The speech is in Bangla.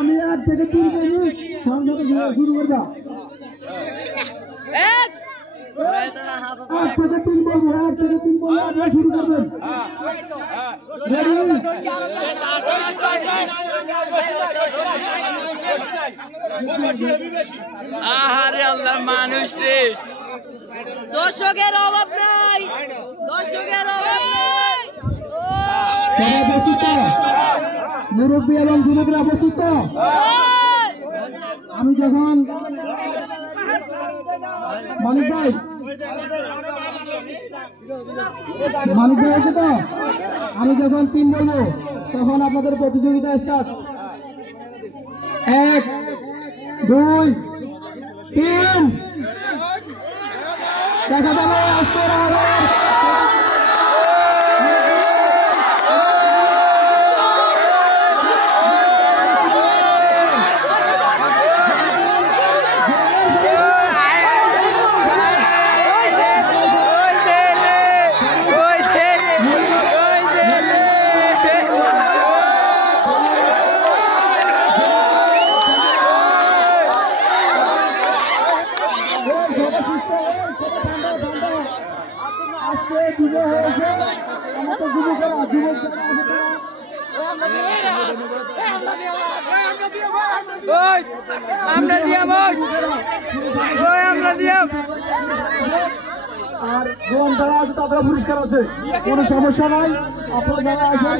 আমি আর থেকে শুরু করবা শুরু করবেন আহারে আল্লাহ মানুষ রে দর্শকের অভাব নাই দর্শকের অভাব নাই মুরব্বী এবং যুবকরা প্রস্তুত আমি যখন মানিক ভাই আছে তো আমি যখন 3 বলবো তখন আপনাদের প্রতিযোগিতা স্টার্ট 1 2 3 দেখা যাবে আজকে আমরা দিয়া আর যখন যারা আছে তাদের পুরস্কার আছে কোনো সমস্যা নাই আপনারা যারা আছেন